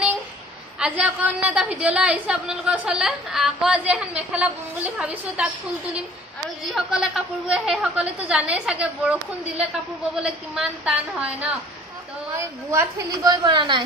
Morning আজি আকৌ অন্য এটা ভিডিঅ'লৈ আহিছোঁ আপোনালোকৰ ওচৰলৈ। আকৌ আজি এখন মেখেলা বম বুলি ভাবিছোঁ, তাত ফুল তুলিম। আৰু যিসকলে কাপোৰ বয় সেইসকলেতো জানেই চাগে, বৰষুণ দিলে কাপোৰ ববলৈ কিমান টান হয় ন? তো মই বোৱা ঠেলিবই পৰা নাই।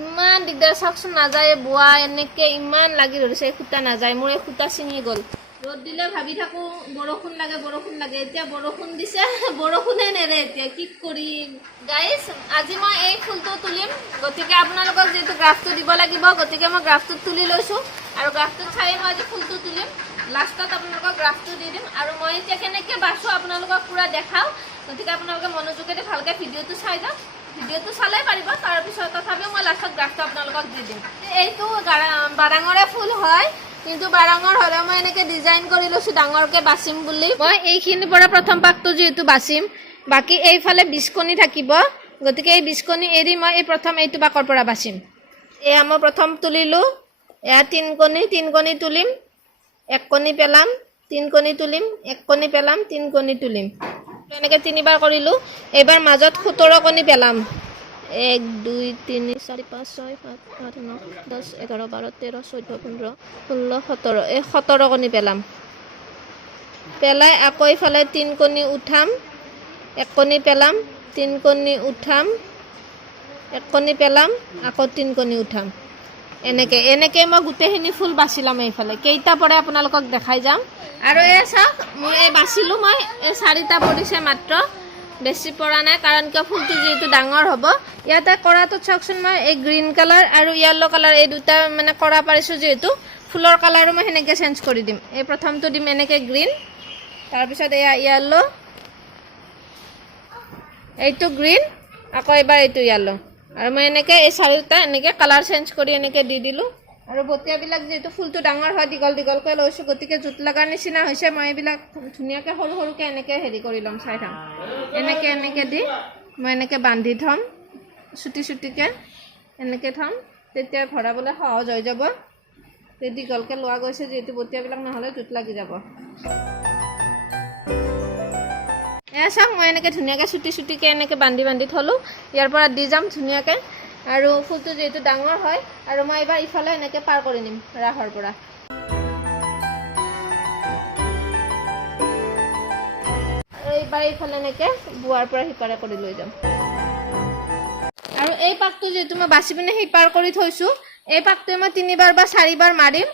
ইমান দিগদাৰ, চাওকচোন নাযায় বোৱা, এনেকৈ ইমান লাগি ধৰিছে, এই সূতা নাযায়, মোৰ এই সূতা ছিঙি গ'ল। ৰ'দ দিলে ভাবি থাকোঁ, বৰষুণ লাগে বৰষুণ লাগে। এতিয়া বৰষুণ দিছে, বৰষুণে নেৰে এতিয়া, কি কৰিম? গাইজ আজি মই এই ফুলটো তুলিম। গতিকে আপোনালোকক যিহেতু গ্ৰাফটো দিব লাগিব, গতিকে মই গ্ৰাফটোত তুলি লৈছোঁ। আৰু গ্ৰাফটোত চাই মই আজি ফুলটো তুলিম। লাষ্টত আপোনালোকক গ্ৰাফটো দি দিম। আৰু মই এতিয়া কেনেকৈ বাছোঁ আপোনালোকক পূৰা দেখাওঁ। গতিকে আপোনালোকে মনোযোগেদি ভালকৈ ভিডিঅ'টো চাই যাওক। ভিডিঅ'টো চালেই পাৰিব। তাৰপিছত তথাপিও মই লাষ্টত গ্ৰাফটো আপোনালোকক দি দিম। এইটো বাৰাঙৰে ফুল হয়। কিন্তু বাৰাঙৰ হ'লেও মই এনেকৈ ডিজাইন কৰি লৈছোঁ ডাঙৰকৈ বাচিম বুলি। মই এইখিনিৰ পৰা প্ৰথম পাকটো যিহেতু বাচিম বাকী এইফালে বিছকণী থাকিব। গতিকে এই বিছকণী এৰি মই এই প্ৰথম এইটো পাকৰ পৰা বাচিম। এয়া মই প্ৰথম তুলিলোঁ। এয়া তিনকণী তিনকণী তুলিম। এক কণী পেলাম তিনকণী তুলিম। এক কণী পেলাম তিনকণী তুলিম। এনেকৈ তিনিবাৰ কৰিলোঁ। এইবাৰ মাজত সোতৰ কণী পেলাম। এক, দুই, তিনি, চাৰি, পাঁচ, ছয়, সাত, আঠ, ন, দহ, এঘাৰ, বাৰ, তেৰ, চৈধ্য, পোন্ধৰ, ষোল্ল, সোতৰ এই সোতৰ কণী পেলাম। পেলাই আকৌ ইফালে তিনি কণী উঠাম, এক কণী পেলাম, তিনি কণী উঠাম, এক কণী পেলাম, আকৌ তিনি কণী উঠাম। এনেকৈ এনেকৈ মই গোটেইখিনি ফুল বাচি ল'ম এইফালে। কেইটা পৰে আপোনালোকক দেখাই যাম। আৰু এই চাওক, মই এই বাচিলোঁ মই, এই চাৰিটা পৰিছে মাত্ৰ। বেছি পৰা নাই, কাৰণ কিয় ফুলটো যিহেতু ডাঙৰ হ'ব, ইয়াতে কৰাটোত চাওকচোন মই, এই গ্ৰীণ কালাৰ আৰু য়েল্ল' কালাৰ এই দুটা মানে কৰা পাৰিছোঁ যিহেতু। ফুলৰ কালাৰো মই সেনেকৈ চেঞ্জ কৰি দিম। এই প্ৰথমটো দিম এনেকৈ গ্ৰীণ তাৰপিছত এয়া য়েল্ল' এইটো গ্ৰীণ আকৌ এবাৰ এইটো য়েল্ল' আৰু মই এনেকৈ এই চাৰিটা এনেকৈ কালাৰ চেঞ্জ কৰি এনেকৈ দি দিলোঁ। আৰু বটিয়াবিলাক যিহেতু ফুলটো ডাঙৰ হয়, দীঘল দীঘলকৈ লৈছোঁ, গতিকে জোত লগাৰ নিচিনা হৈছে, মই এইবিলাক ধুনীয়াকৈ সৰু সৰুকৈ এনেকৈ হেৰি কৰি ল'ম, চাই থাম। এনেকৈ এনেকৈ দি মই এনেকৈ বান্ধি থ'ম, চুটি চুটিকৈ এনেকৈ থ'ম, তেতিয়া ভৰাবলৈ সহজ হৈ যাব। দীঘলকৈ লোৱা গৈছে, যিহেতু বটিয়াবিলাক নহ'লে জোত লাগি যাব। এয়া চাওক, মই এনেকৈ ধুনীয়াকৈ চুটি চুটিকৈ এনেকৈ বান্ধি বান্ধি থ'লোঁ। ইয়াৰ পৰা দি যাম ধুনীয়াকৈ। আৰু ফুলটো যিহেতু ডাঙৰ হয়, আৰু মই এইবাৰ ইফালে এনেকৈ পাৰ কৰি নিম ৰাসৰ পৰা। এইবাৰ এইফালে এনেকৈ বোৱাৰ পৰা সিপাৰে কৰি লৈ যাম। আৰু এই পাকটো যিহেতু মই বাচি পিনে সিপাৰ কৰি থৈছোঁ, এই পাকটোৱে মই তিনিবাৰ বা চাৰিবাৰ মাৰিম।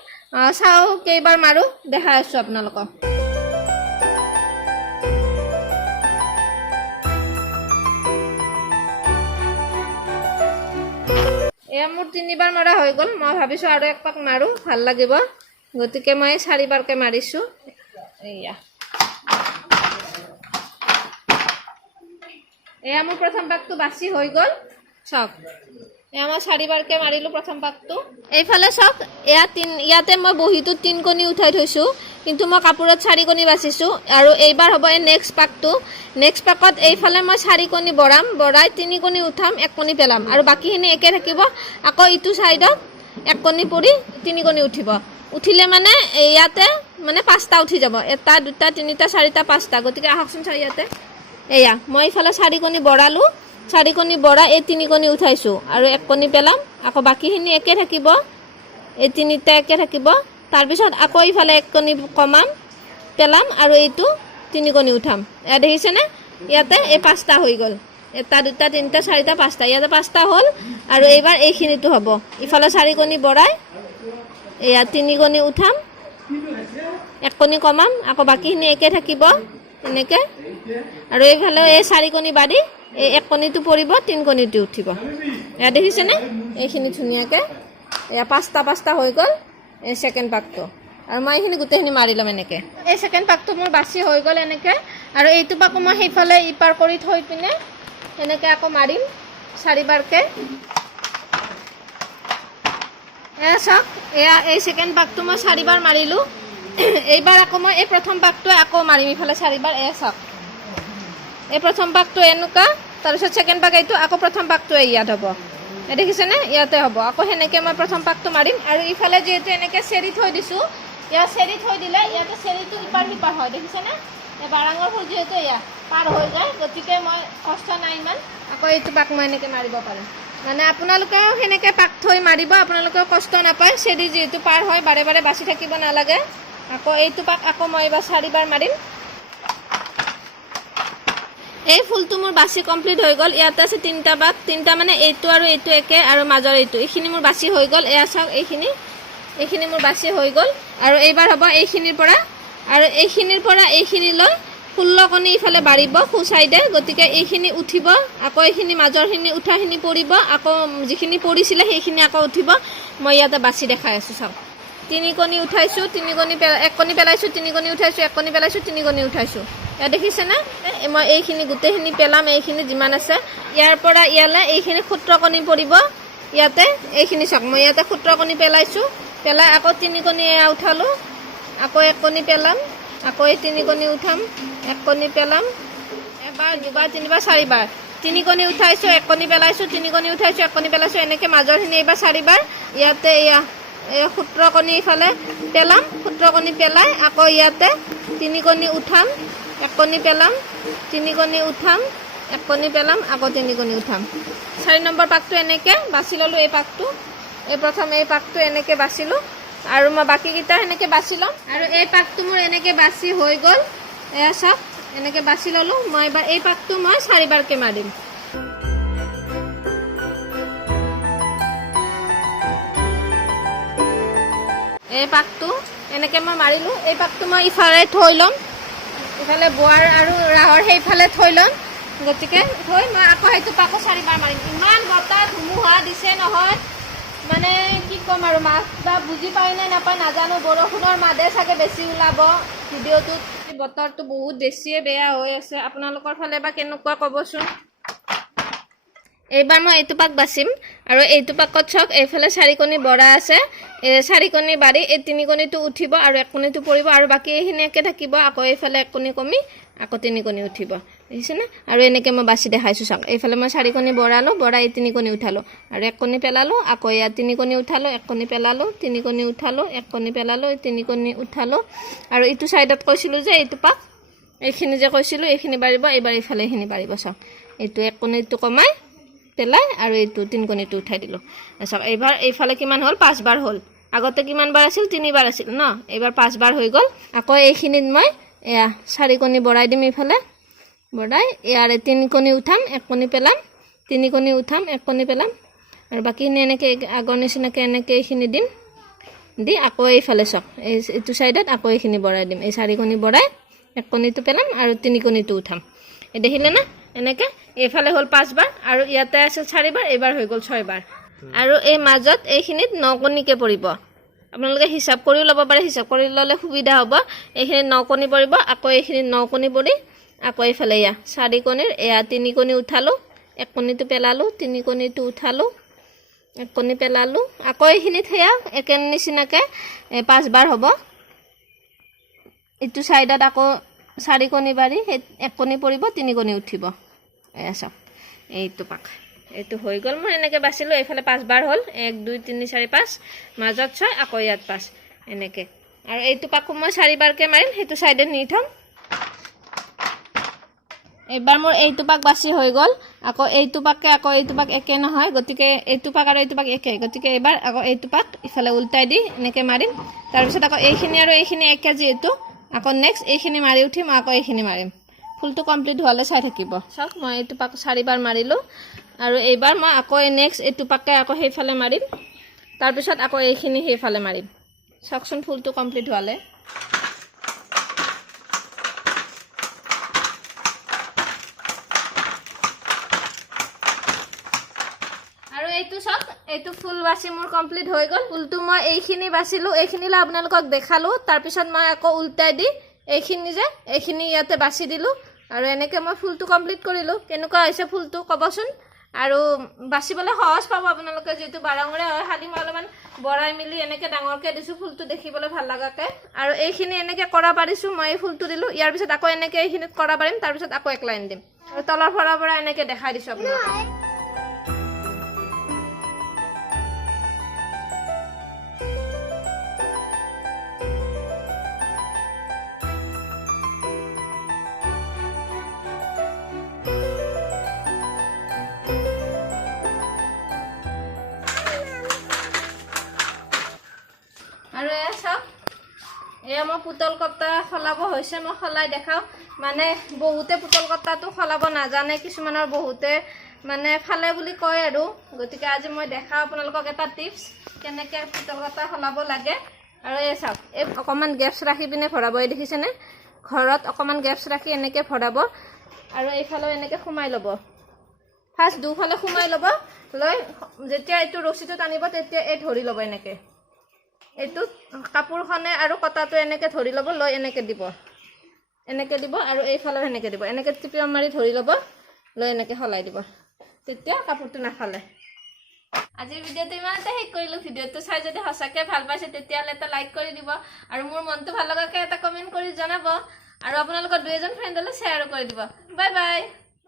চাওঁ কেইবাৰ মাৰোঁ, দেখাই আছোঁ আপোনালোকক। এয়া মোৰ তিনিবাৰ মৰা হৈ গ'ল। মই ভাবিছোঁ আৰু এক মাৰোঁ, ভালো লাগিব। গতিকে মই চাৰিবাৰকৈ মাৰিছোঁ। এয়া। এয়া মোৰ প্ৰথম পাকটো বাচি হৈ গ'ল। চাওক। এয়া মই চাৰিবাৰকৈ মাৰিলোঁ প্ৰথম পাকটো এইফালে চাওক এয়া তিন, ইয়াতে মই বহীটোত তিনি কণী উঠাই থৈছোঁ, কিন্তু মই কাপোৰত চাৰি কণী বাচিছোঁ, আৰু এইবাৰ হ'ব এই নেক্সট পাকটো নেক্সট পাকত এইফালে মই চাৰি কণী বঢ়াম বঢ়াই তিনি কণী উঠাম, এক কণী পেলাম, আৰু বাকীখিনি একে থাকিব। আকৌ ইটো ছাইডত এক কণী পৰি তিনি উঠিব। উঠিলে মানে ইয়াতে মানে পাঁচটা উঠি যাব, এটা, দুটা, তিনিটা, চাৰিটা, পাঁচটা। গতিকে আহকচোন চাই ইয়াতে। এয়া, মই এইফালে চাৰি কণী বঢ়ালোঁ চাৰি কণী বঢ়াই এই তিনি কণী উঠাইছোঁ। আৰু এক কণী পেলাম। আকৌ বাকীখিনি একে থাকিব। এই তিনিটা একে থাকিব। তাৰপিছত আকৌ ইফালে এক কণী কমাম, পেলাম আৰু এইটো তিনি কণী উঠাম। এয়া দেখিছেনে? ইয়াতে এই পাঁচটা হৈ গ'ল। এটা, দুটা, তিনিটা, চাৰিটা, পাঁচটা। ইয়াতে পাঁচটা হ'ল আৰু এইবাৰ এইখিনিতো হ'ব। ইফালে চাৰি কণী বঢ়াই এয়া তিনি কণী উঠাম। এক কণী কমাম। আকৌ বাকীখিনি একে থাকিব। এনেকৈ। আৰু এইফালে এই চাৰি কণী বাঢ়ি এই এক কণীটো পৰিব, তিনি কণীটো উঠিব। এয়া দেখিছেনে এইখিনি ধুনীয়াকৈ। এয়া পাঁচটা পাঁচটা হৈ গ'ল, এই ছেকেণ্ড পাকটো। আৰু মই এইখিনি গোটেইখিনি মাৰি ল'ম এনেকৈ। এই ছেকেণ্ড পাকটো মোৰ বাছি হৈ গ'ল এনেকৈ। আৰু এইটো পাকো মই সেইফালে ইপাৰ কৰি থৈ পিনে এনেকৈ আকৌ মাৰিম চাৰিবাৰকৈ। এয়া চাওক, এয়া এই ছেকেণ্ড পাকটো মই চাৰিবাৰ মাৰিলোঁ। এইবাৰ আকৌ মই এই প্ৰথম পাকটোৱে আকৌ মাৰিম, ইফালে চাৰিবাৰ। এয়া চাওক। এই প্ৰথম পাকটো এনেকুৱা। তাৰপিছত ছেকেণ্ড পাক এইটো, আকৌ প্ৰথম পাকটোৱে ইয়াত হ'ব। দেখিছেনে? ইয়াতে হ'ব। আকৌ সেনেকৈ মই প্ৰথম পাকটো মাৰিম। আৰু ইফালে যিহেতু এনেকৈ চেৰি থৈ দিছোঁ ইয়াত চেৰি থৈ দিলে ইয়াতে চেৰিটো ইপাৰ সিপাৰ হয়। দেখিছেনে? এই বাৰাঙৰ ফুল যিহেতু এয়া, পাৰ হৈ যায়। গতিকে মই কষ্ট নাই ইমান। আকৌ এইটো পাক মই এনেকৈ মাৰিব পাৰিম। মানে আপোনালোকেও সেনেকৈ পাক থৈ মাৰিব। আপোনালোকেও কষ্ট নাপায়। চেৰি যিহেতু পাৰ হয়, বাৰে বাৰে বাচি থাকিব নালাগে। আকৌ এইটো পাক আকৌ মই এইবাৰ চাৰিবাৰ মাৰিম। এই ফুলটো মোৰ বাচি কমপ্লিট হৈ গ'ল। ইয়াতে আছে তিনিটা পাক তিনিটা মানে এইটো আৰু এইটো একে আৰু মাজৰ এইটো। এইখিনি মোৰ বাচি হৈ গ'ল। এয়া চাওক, এইখিনি। এইখিনি মোৰ বাচি হৈ গ'ল। আৰু এইবাৰ হ'ব এইখিনিৰ পৰা। আৰু এইখিনিৰ পৰা এইখিনিলৈ ষোল্ল কণী ইফালে বাঢ়িব সোঁ চাইডে গতিকে এইখিনি উঠিব। আকৌ এইখিনি মাজৰখিনি, উঠাখিনি পৰিব। আকৌ যিখিনি পৰিছিলে সেইখিনি আকৌ উঠিব। মই ইয়াতে বাচি দেখাই আছোঁ, চাওক। তিনি কণী উঠাইছোঁ, তিনি কণী পেলা এক কণী পেলাইছোঁ, তিনি কণী উঠাইছোঁ, এক কণী পেলাইছোঁ, তিনি কণী উঠাইছোঁ। দেখিছেনে? মই এইখিনি, গোটেইখিনি পেলাম, এইখিনি যিমান আছে। ইয়াৰ পৰা ইয়ালৈ এইখিনি সোতৰ কণী পৰিব। ইয়াতে এইখিনি চাওক, মই ইয়াতে সোতৰ কণী পেলাইছোঁ। পেলাই আকৌ তিনি কণী এয়া উঠালোঁ। আকৌ এক কণী পেলাম। আকৌ এই তিনি কণী উঠাম। এক কণী পেলাম। এবাৰ, দুবাৰ, তিনিবাৰ, চাৰিবাৰ। তিনি কণী উঠাইছোঁ, এক কণী পেলাইছোঁ, তিনি কণী উঠাইছোঁ, এক কণী পেলাইছোঁ, এনেকৈ মাজৰখিনি এইবাৰ চাৰিবাৰ। ইয়াতে এয়া এই সোতৰ কণী ইফালে পেলাম। সোতৰ কণী পেলাই আকৌ ইয়াতে তিনি কণী উঠাম। এক কণী পেলাম, তিনি কণী উঠাম, এক কণী পেলাম, আকৌ তিনি কণী উঠাম। চাৰি নম্বৰ পাকটো এনেকৈ বাছি ল'লোঁ এই পাকটো। এই প্ৰথম এই পাকটো এনেকৈ বাচিলোঁ আৰু মই বাকীকেইটা সেনেকৈ বাছি ল'ম। আৰু এই পাকটো মোৰ এনেকৈ বাছি হৈ গ'ল। এয়া চাওক, এনেকৈ বাছি ল'লোঁ। মই এবাৰ এই পাকটো মই চাৰিবাৰকৈ মাৰিম। এই পাকটো এনেকৈ মই মাৰিলোঁ। এই পাকটো মই ইফালে থৈ ল'ম। ইফালে বোৱাৰ আৰু ৰাহৰ সেইফালে থৈ ল'ম। গতিকে থৈ মই আকৌ সেইটো পাকো চাৰিবাৰ মাৰিম। ইমান বতাহ ধুমুহা দিছে নহয়। মানে কি ক'ম আৰু মাছ বা বুজি পায় নে নাপায় নাজানো। বৰষুণৰ মাদে চাগে বেছি ওলাব ভিডিঅ'টোত। বতৰটো বহুত বেছিয়ে বেয়া হৈ আছে। আপোনালোকৰ ফালে বা কেনেকুৱা ক'বচোন? এইবাৰ মই এইটো পাক বাচিম। আৰু এইটো পাকত চাওক, এইফালে চাৰিকণী বৰা আছে। চাৰিকণী বাঢ়ি এই তিনিকণীটো উঠিব আৰু এক কণীটো পৰিব আৰু বাকী এইখিনি একে থাকিব। আকৌ এইফালে এক কণী কমি, আকৌ তিনি কণী উঠিব দেখিছেনে আৰু এনেকৈ মই বাচি দেখাইছোঁ, চাওক। এইফালে মই চাৰিকণী বৰালোঁ বৰাই এই তিনি কণী উঠালোঁ। আৰু এক কণী পেলালোঁ, আকৌ ইয়াত তিনি কণী উঠালোঁ এক কণী পেলালোঁ তিনি কণী উঠালোঁ এক কণী পেলালোঁ এই তিনি কণী উঠালোঁ। আৰু ইটো চাইডত কৈছিলোঁ যে, এইটো পাক। এইখিনি যে কৈছিলোঁ, এইখিনি বাঢ়িব, এইবাৰ এইফালে এইখিনি বাঢ়িব, চাওক। এইটো এক কণীটো কমাই পেলাই আৰু এইটো তিনিকণীটো উঠাই দিলোঁ। চাওক এইবাৰ এইফালে কিমান হ'ল? পাঁচবাৰ হ'ল। আগতে কিমান বাৰ আছিল? তিনিবাৰ আছিল ন? এইবাৰ পাঁচবাৰ হৈ গ'ল। আকৌ এইখিনিত মই এয়া চাৰিকণী বঢ়াই দিম এইফালে। বঢ়াই ইয়াৰে তিনিকণী উঠাম এক কণী পেলাম। তিনিকণী উঠাম এক কণী পেলাম। আৰু বাকীখিনি এনেকৈ আগৰ নিচিনাকৈ এনেকৈ এইখিনি দিম। দি আকৌ এইফালে চাওক এই এইটো ছাইডত আকৌ এইখিনি বঢ়াই দিম। এই চাৰিকণী বঢ়াই এক কণীটো পেলাম আৰু তিনি কণীটো উঠাম দেখিলে না? এনেকৈ এইফালে হ'ল পাঁচবাৰ আৰু ইয়াতে আছিল চাৰিবাৰ, এইবাৰ হৈ গ'ল ছয়বাৰ। আৰু এই মাজত এইখিনিত ন কণীকৈ পৰিব। আপোনালোকে হিচাপ কৰিও ল'ব পাৰে, হিচাপ কৰি ল'লে সুবিধা হ'ব। এইখিনিত ন কণী পৰিব, আকৌ এইখিনিত ন কণী পৰি, আকৌ এইফালে এয়া, চাৰি কণীৰ, এয়া তিনি কণী উঠালোঁ, এক কণীটো পেলালোঁ, তিনি কণীটো উঠালোঁ, এক কণী পেলালোঁ। আকৌ এইখিনিত সেয়া, একে নিচিনাকৈ পাঁচবাৰ হ'ব। ইটো ছাইডত আকৌ চাৰি কণী বাঢ়ি, সেই এক কণী পৰিব, তিনি কণী উঠিব। চাওক এইটো পাক। এইটো হৈ গ'ল। মই এনেকৈ বাচিলোঁ, এইফালে পাঁচবাৰ হ'ল। এক, দুই, তিনি, চাৰি, পাঁচ, মাজত ছয়, আকৌ ইয়াত পাঁচ, এনেকৈ। আৰু এইটো পাকো মই চাৰিবাৰকৈ মাৰিম, সেইটো ছাইডে নি থ'ম। এইবাৰ মোৰ এইটো পাক বাছি হৈ গ'ল। আকৌ এইটো পাকে, আকৌ এইটো পাক একে নহয়। গতিকে এইটো পাক আৰু এইটো পাক একে। গতিকে এইবাৰ আকৌ এইটো পাক ইফালে উল্টাই দি এনেকৈ মাৰিম। তাৰপিছত আকৌ এইখিনি আৰু এইখিনি একে যিহেতু। আকৌ নেক্সট এইখিনি মাৰি উঠিম, আকৌ এইখিনি মাৰিম। ফুলটো কমপ্লিট হোৱালৈ চাই থাকিব। চাওক, মই এইটো পাক চাৰিবাৰ মাৰিলোঁ। আৰু এইবাৰ মই আকৌ নেক্সট এইটো পাকে আকৌ সেইফালে মাৰিম। তাৰপিছত আকৌ এইখিনি সেইফালে মাৰিম। চাওকচোন ফুলটো কমপ্লিট হোৱালৈ। আৰু এইটো চাওক, এইটো ফুল বাচি মোৰ কমপ্লিট হৈ গ'ল। ফুলটো মই এইখিনি বাচিলোঁ এইখিনিলৈ আপোনালোকক দেখালোঁ। তাৰপিছত মই আকৌ উল্টাই দি এইখিনি যে, এইখিনি ইয়াতে বাচি দিলোঁ। আৰু এনেকৈ মই ফুলটো কমপ্লিট কৰিলোঁ। কেনেকুৱা হৈছে ফুলটো ক'বচোন? আৰু বাচিবলৈ সহজ পাব আপোনালোকে, যিহেতু বাৰঙৰে হয়, খালি মই অলপমান বৰাই মেলি এনেকৈ ডাঙৰকৈ দিছোঁ, ফুলটো দেখিবলৈ ভালো লগাকৈ। আৰু এইখিনি এনেকৈ কৰা পাৰিছোঁ, মই এই ফুলটো দিলোঁ। ইয়াৰ পিছত আকৌ এনেকৈ এইখিনিত কৰা পাৰিম তাৰপিছত আকৌ এক লাইন দিম। আৰু তলৰ ফৰাৰ পৰা এনেকৈ দেখাই দিছোঁ আপোনালোকক। পুতল কটা সলাব হৈছে, মই সলাই দেখাওঁ। মানে বহুতে পুতল কটাটো সলাব নাজানে, কিছুমানৰ বহুতে মানে ফালে বুলি কয় আৰু। গতিকে আজি মই দেখাওঁ আপোনালোকক এটা টিপছ কেনেকৈ পুতল কটা সলাব লাগে। আৰু এই চাওক, এই অকণমান গেপছ ৰাখি পিনে ভৰাব এই দেখিছেনে? ঘৰত অকণমান গেপছ ৰাখি এনেকৈ ভৰাব। আৰু এইফালেও এনেকৈ সোমাই ল'ব। ফাৰ্ষ্ট দুফালে সোমাই ল'ব। লৈ, যেতিয়া এইটো ৰছীটো টানিব তেতিয়া এই ধৰি ল'ব এনেকৈ। এইটো কাপোৰখনে আৰু কটাটো এনেকৈ ধৰি ল'ব লৈ এনেকৈ দিব। এনেকৈ দিব আৰু এইফালেও এনেকৈ দিব। এনেকৈ টিপিয়া মাৰি ধৰি ল'ব লৈ এনেকৈ সলাই দিব। তেতিয়া কাপোৰটো নাফালে আজিৰ ভিডিঅ'টো ইমানতে শেষ কৰিলোঁ। ভিডিঅ'টো চাই যদি সঁচাকৈ ভাল পাইছে তেতিয়াহ'লে এটা লাইক কৰি দিব আৰু মোৰ মনটো ভাল লগাকৈ এটা কমেণ্ট কৰি জনাব। আৰু আপোনালোকৰ দুই এজন ফ্ৰেণ্ডলৈ শ্বেয়াৰো কৰি দিব। Bye bye